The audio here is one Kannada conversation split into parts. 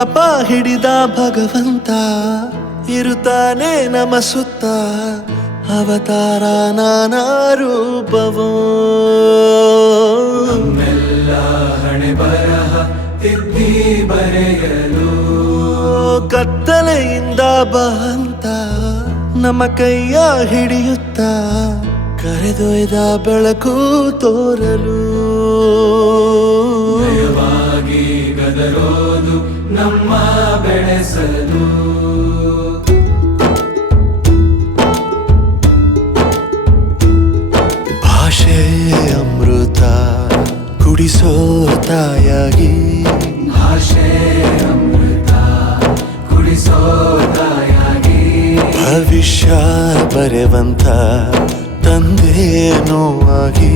ಅಪ ಹಿಡಿದ ಭಗವಂತ ಇರುತ್ತಾನೆ ನಮ ಸುತ್ತ ಅವತಾರ ನಾನಾ ರೂಪವೋ ನಮ್ಮೆಲ್ಲ ಹಣೆ ಬರಹ ತಿದ್ದಿ ಬರೆಯಲು ಕತ್ತಲೆಯಿಂದ ಬಂತ ನಮ್ಮ ಕೈಯ ಹಿಡಿಯುತ್ತ ಕರೆದೊಯ್ದ ಬೆಳಕು ತೋರಲು ನಯವಾಗಿ ಗದರೋದು ನಮ್ಮ ಬೆಳೆಸಲು ಭಾಷೆ ಅಮೃತ ಕುಡಿಸೋ ತಾಯಾಗಿ ಭಾಷೆ ಅಮೃತ ಕುಡಿಸೋ ತಾಯಾಗಿ ಭವಿಷ್ಯ ಬರೆವಂತ ತಂದೇನೋ ಆಗಿ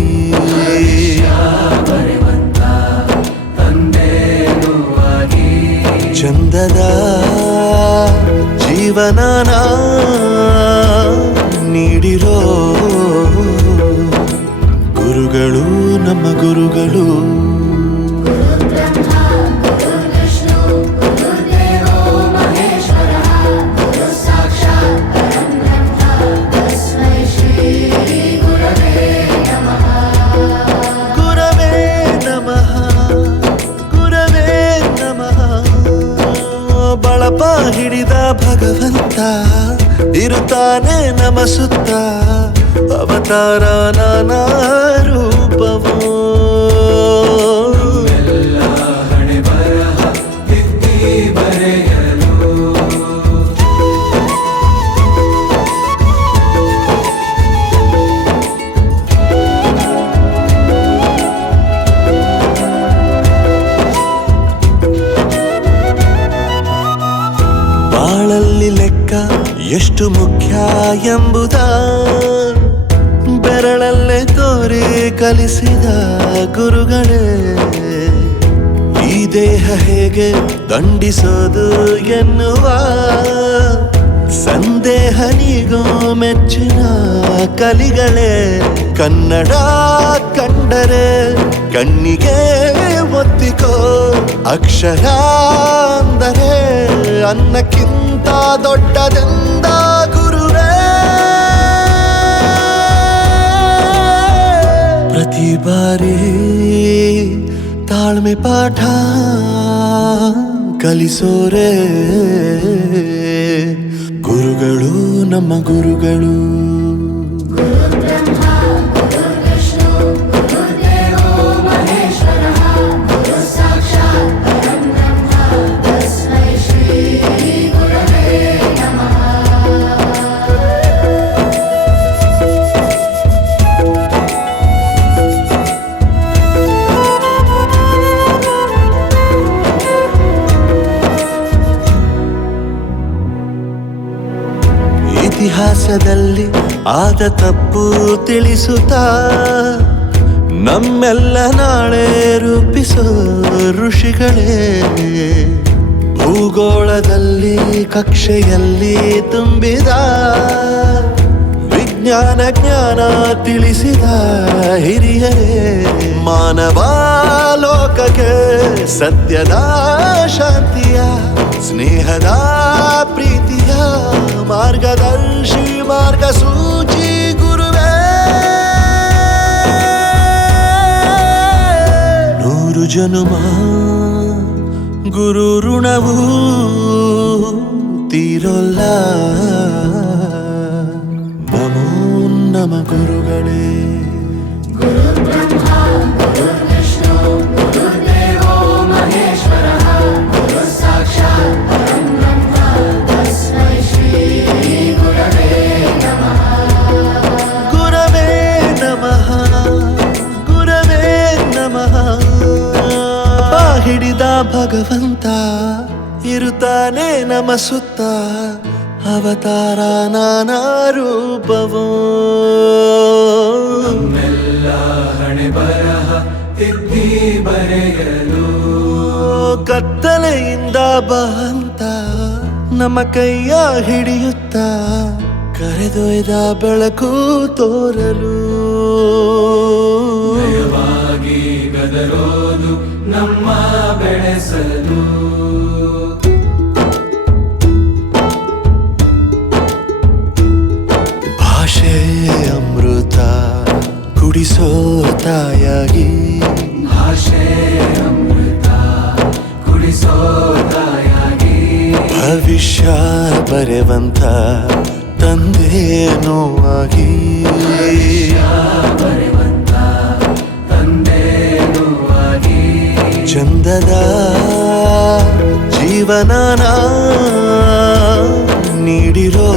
ಬರೆವಂತ ತಂದೇನೂ ಆಗಿ ಚಂದದ ಜೀವನನ ನೀಡಿರೋ ಗುರುಗಳು ನಮ್ಮ ಗುರುಗಳು ಬಳಪ ಹಿಡಿದ ಭಗವಂತ ಇರುತ್ತಾನೆ ನಮ ಸುತ್ತ ಅವತಾರ ನಾನಾ ರೂಪವೋ ಎಲ್ಲ ಹಣೆ ಬರಹ ತಿದ್ದಿ ಬರೆಯಲು ಬಾಳಲ್ಲಿ ಲೆಕ್ಕ ಎಷ್ಟು ಮುಖ್ಯ ಎಂಬುದ ಬೆರಳಲ್ಲೇ ತೋರಿ ಕಲಿಸಿದ ಗುರುಗಳೇ ಈ ದೇಹ ಹೇಗೆ ದಂಡಿಸೋದು ಎನ್ನುವ ಸಂದೇಹ ನೀಗೋ ಮೆಚ್ಚಿನ ಕಲಿಗಳೇ ಕನ್ನಡ ಕಂಡರೆ ಕಣ್ಣಿಗೆ ಒತ್ತಿಕೋ ಅಕ್ಷರ ಅಂದರೆ ಅನ್ನಕ್ಕಿಂತ ದೊಡ್ಡದೆಂದ ಗುರುವೇ ಪ್ರತಿ ಬಾರಿ ತಾಳ್ಮೆ ಪಾಠ ಕಲಿಸೋರೆ ಗುರುಗಳು ನಮ್ಮ ಗುರುಗಳು ಇತಿಹಾಸದಲ್ಲಿ ಆದ ತಪ್ಪು ತಿಳಿಸುತ್ತಾ ನಮ್ಮೆಲ್ಲ ನಾಳೆ ರೂಪಿಸೋ ಋಷಿಗಳೇ ಭೂಗೋಳದಲ್ಲಿ ಕಕ್ಷೆಯಲ್ಲಿ ತುಂಬಿದ ವಿಜ್ಞಾನ ಜ್ಞಾನ ತಿಳಿಸಿದ ಹಿರಿಯರೇ ಮಾನವ ಲೋಕಕ್ಕೆ ಸತ್ಯದ ಶಾಂತಿಯ ಸ್ನೇಹದ ಪ್ರೀತಿಯ ಮಾರ್ಗದರ್ಶಿ ಮಾರ್ಗಸೂಚಿ ಗುರುವೇ ನೂರು ಜನುಮ ಗುರು ಋಣವು ತೀರೋಲ್ಲ ನಮೋ ನಮ ಗುರುಗಳೇ ಹಿಡಿದ ಭಗವಂತ ಇರುತ್ತಾನೆ ನಮ ಸುತ್ತ ಅವತಾರ ನಾನಾ ರೂಪವೋ ನಮ್ಮೆಲ್ಲ ಹಣೆ ಬರಹ ತಿದ್ದಿ ಬರೆಯಲು ಕತ್ತಲೆಯಿಂದ ಬಂತ ನಮ್ಮ ಕೈಯ ಹಿಡಿಯುತ್ತ ಕರೆದೊಯ್ದ ಬೆಳಕು ತೋರಲು ನಯವಾಗಿ ಗದರೋದು ನಮ್ಮ ಬೆಳೆಸಲು ತಾಯಾಗಿ ಭಾಷೆ ಅಮೃತ ಕುಡಿಸೋ ತಾಯಾಗಿ ಭವಿಷ್ಯ ಬರೆವಂತ ತಂದೇನೋ ಆಗಿ ಬರೆವಂತ ತಂದೇನೂ ಆಗಿ ಚಂದದ ಜೀವನನ ನೀಡಿರೋ